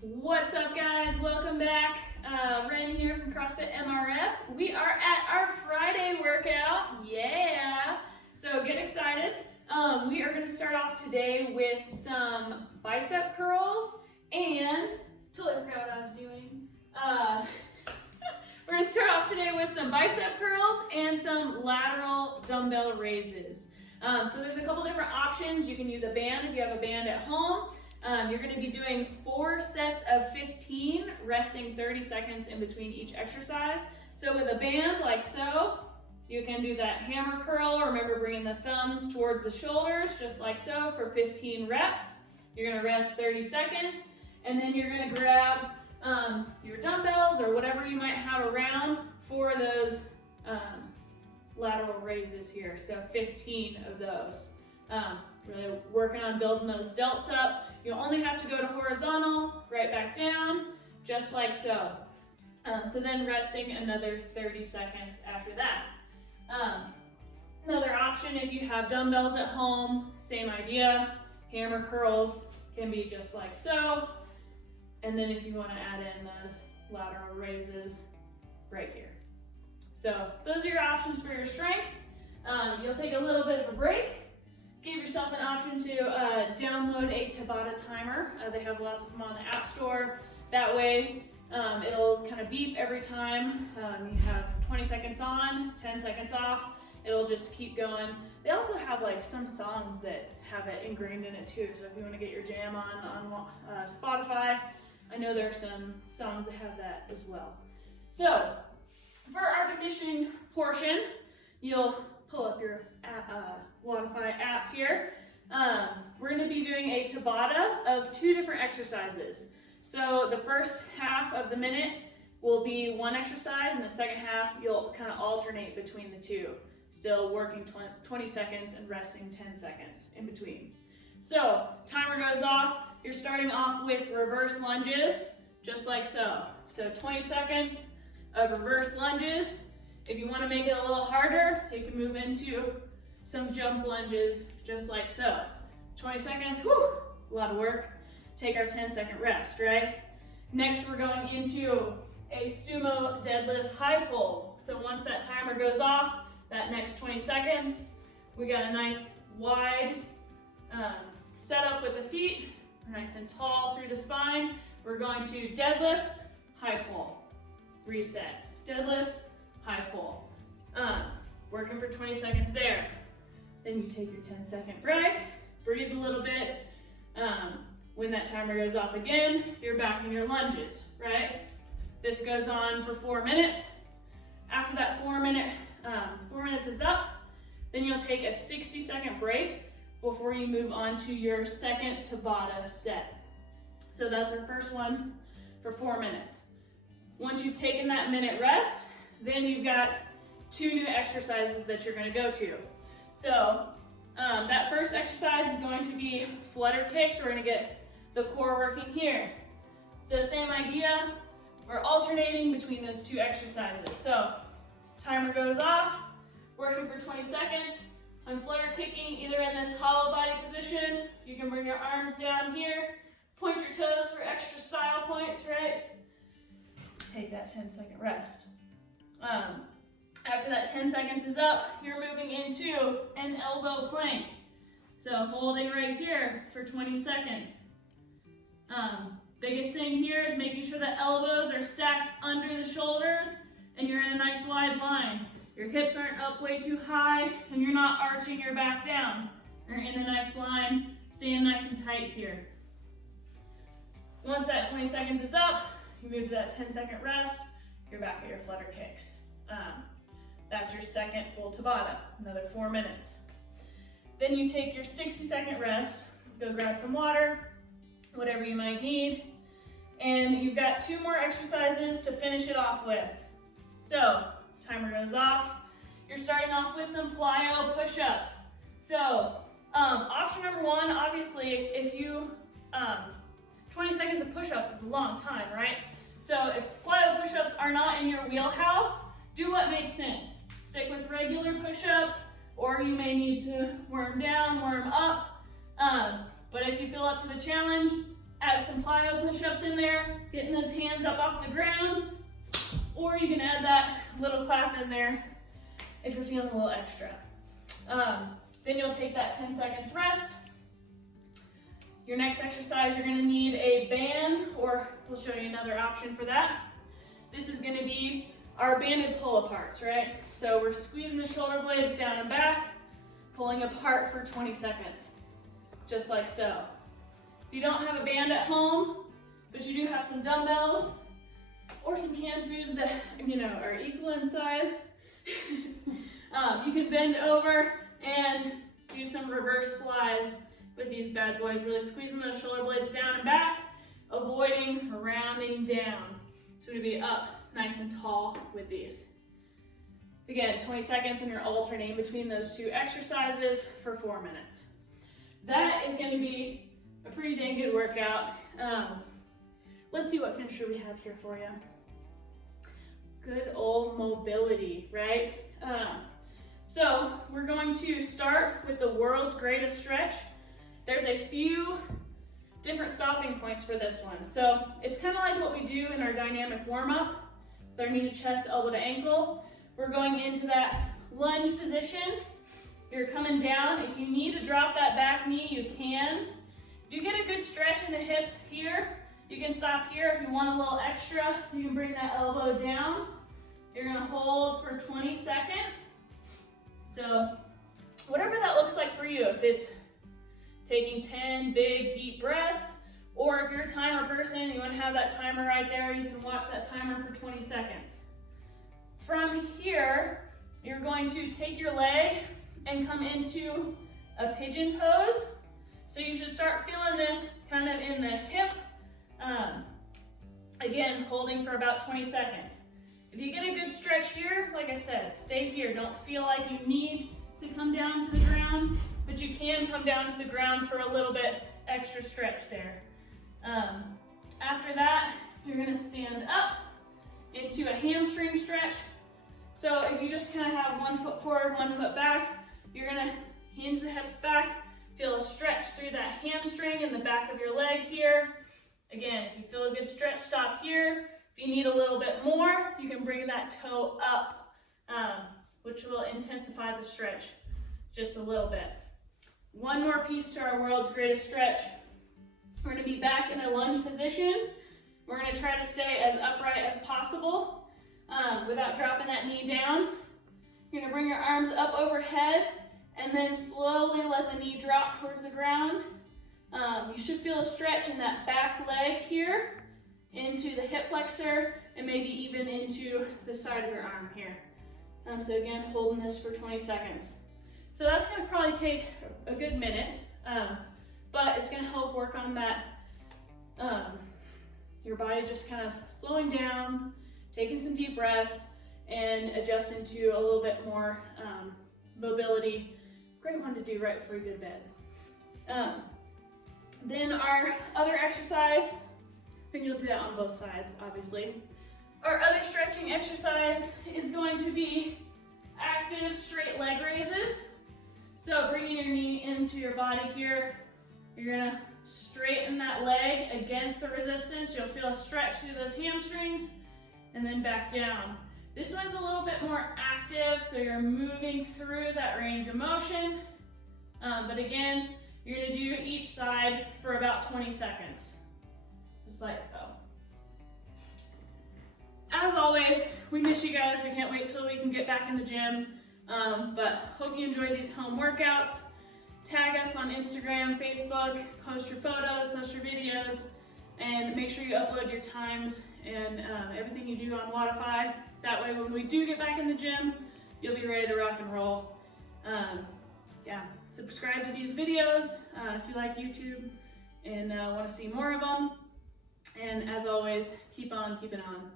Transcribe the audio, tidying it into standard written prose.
What's up, guys? Welcome back. Ren here from CrossFit MRF. We are at our Friday workout. Yeah! So get excited. We are going to start off today with some bicep curls and totally forgot what I was doing. We're going to start off today with some bicep curls and some lateral dumbbell raises. So there's a couple different options. You can use a band if you have a band at home. You're going to be doing 4 sets of 15, resting 30 seconds in between each exercise. So with a band like so, you can do that hammer curl. Remember bringing the thumbs towards the shoulders, just like so, for 15 reps. You're going to rest 30 seconds, and then you're going to grab your dumbbells or whatever you might have around for those lateral raises here. So 15 of those. Really working on building those delts up. You only have to go to horizontal, right back down, just like so. So then resting another 30 seconds after that. Another option, if you have dumbbells at home, same idea. Hammer curls can be just like so. And then if you want to add in those lateral raises right here. So those are your options for your strength. You'll take a little bit of a break. Give yourself an option to download a Tabata timer. They have lots of them on the App Store. That way it'll kind of beep every time you have 20 seconds on, 10 seconds off. It'll just keep going. They also have like some songs that have it ingrained in it too. So if you want to get your jam on Spotify, I know there are some songs that have that as well. So for our conditioning portion, you'll pull up your Wodify app here. We're going to be doing a Tabata of 2 different exercises. So the first half of the minute will be one exercise, and the second half you'll kind of alternate between the two. Still working 20 seconds and resting 10 seconds in between. So timer goes off. You're starting off with reverse lunges, just like so. So 20 seconds of reverse lunges. If you want to make it a little harder, you can move into some jump lunges, just like so. 20 seconds, whew, a lot of work. Take our 10-second rest, right? Next, we're going into a sumo deadlift high pull. So once that timer goes off, that next 20 seconds, we got a nice wide setup with the feet, nice and tall through the spine. We're going to deadlift, high pull, reset, deadlift, high pull. Working for 20 seconds there. Then you take your 10-second break, breathe a little bit. When that timer goes off again, you're back in your lunges, right? This goes on for 4 minutes. After that 4 minutes is up, then you'll take a 60-second break before you move on to your second Tabata set. So that's our first one for 4 minutes. Once you've taken that minute rest, then you've got 2 new exercises that you're going to go to. So that first exercise is going to be Flutter Kicks. We're going to get the core working here. So same idea, we're alternating between those 2 exercises. So timer goes off, working for 20 seconds. I'm flutter kicking either in this hollow body position. You can bring your arms down here, point your toes for extra style points, right? Take that 10-second rest. After that 10 seconds is up, you're moving into an elbow plank. So holding right here for 20 seconds. Biggest thing here is making sure the elbows are stacked under the shoulders and you're in a nice wide line. Your hips aren't up way too high and you're not arching your back down. You're in a nice line, staying nice and tight here. Once that 20 seconds is up, you move to that 10-second rest, you're back at your Flutter Kicks. That's your second full Tabata, another 4 minutes. Then you take your 60-second rest, go grab some water, whatever you might need, and you've got 2 more exercises to finish it off with. So, timer goes off. You're starting off with some Plyo Push-ups. So, option number 1, obviously, if you, 20 seconds of push-ups is a long time, right? So if Plyo push-ups are not in your wheelhouse, do what makes sense. Stick with regular push-ups, or you may need to worm down, worm up. But if you feel up to the challenge, add some plyo push-ups in there, getting those hands up off the ground, or you can add that little clap in there if you're feeling a little extra. Then you'll take that 10 seconds rest. Your next exercise, you're gonna need a band, or we'll show you another option for that. This is gonna be our banded pull-aparts, right? So we're squeezing the shoulder blades down and back, pulling apart for 20 seconds, just like so. If you don't have a band at home, but you do have some dumbbells or some canned foods that are equal in size, you can bend over and do some reverse flies with these bad boys, really squeezing those shoulder blades down and back, avoiding rounding down. So to be up nice and tall with these. Again, 20 seconds and you're alternating between those two exercises for 4 minutes. That is going to be a pretty dang good workout. Let's see what finisher we have here for you. Good old mobility, right? So we're going to start with the world's greatest stretch. There's a few different stopping points for this one. So it's kind of like what we do in our dynamic warm-up with our knee to chest, elbow to ankle. We're going into that lunge position. You're coming down. If you need to drop that back knee, you can. If you get a good stretch in the hips here, you can stop here. If you want a little extra, you can bring that elbow down. You're gonna hold for 20 seconds. So whatever that looks like for you, if it's taking 10 big deep breaths, or if you're a timer person, you want to have that timer right there, you can watch that timer for 20 seconds. From here, you're going to take your leg and come into a pigeon pose. So you should start feeling this kind of in the hip. Again, holding for about 20 seconds. If you get a good stretch here, like I said, stay here. Don't feel like you need to come down to the ground, but you can come down to the ground for a little bit extra stretch there. After that, you're gonna stand up into a hamstring stretch. So if you just kind of have 1 foot forward, 1 foot back, you're gonna hinge the hips back, feel a stretch through that hamstring in the back of your leg here. Again, if you feel a good stretch, stop here. If you need a little bit more, you can bring that toe up, which will intensify the stretch just a little bit. One more piece to our world's greatest stretch. We're gonna be back in a lunge position. We're gonna try to stay as upright as possible without dropping that knee down. You're gonna bring your arms up overhead and then slowly let the knee drop towards the ground. You should feel a stretch in that back leg here, into the hip flexor, and maybe even into the side of your arm here. So again, holding this for 20 seconds. So that's gonna probably take a good minute, but it's gonna help work on that, your body just kind of slowing down, taking some deep breaths, and adjusting to a little bit more mobility. Great one to do right before you go to bed. Then our other exercise, I think you'll do that on both sides, obviously. Our other stretching exercise is going to be active straight leg raises. So bringing your knee into your body here, you're gonna straighten that leg against the resistance. You'll feel a stretch through those hamstrings, and then back down. This one's a little bit more active, so you're moving through that range of motion. But again, you're gonna do each side for about 20 seconds. Just like so. As always, we miss you guys. We can't wait till we can get back in the gym. But hope you enjoy these home workouts. Tag us on Instagram, Facebook, post your photos, post your videos, and make sure you upload your times and everything you do on Wodify. That way when we do get back in the gym, you'll be ready to rock and roll. Yeah, subscribe to these videos if you like YouTube and want to see more of them. And as always, keep on keeping on.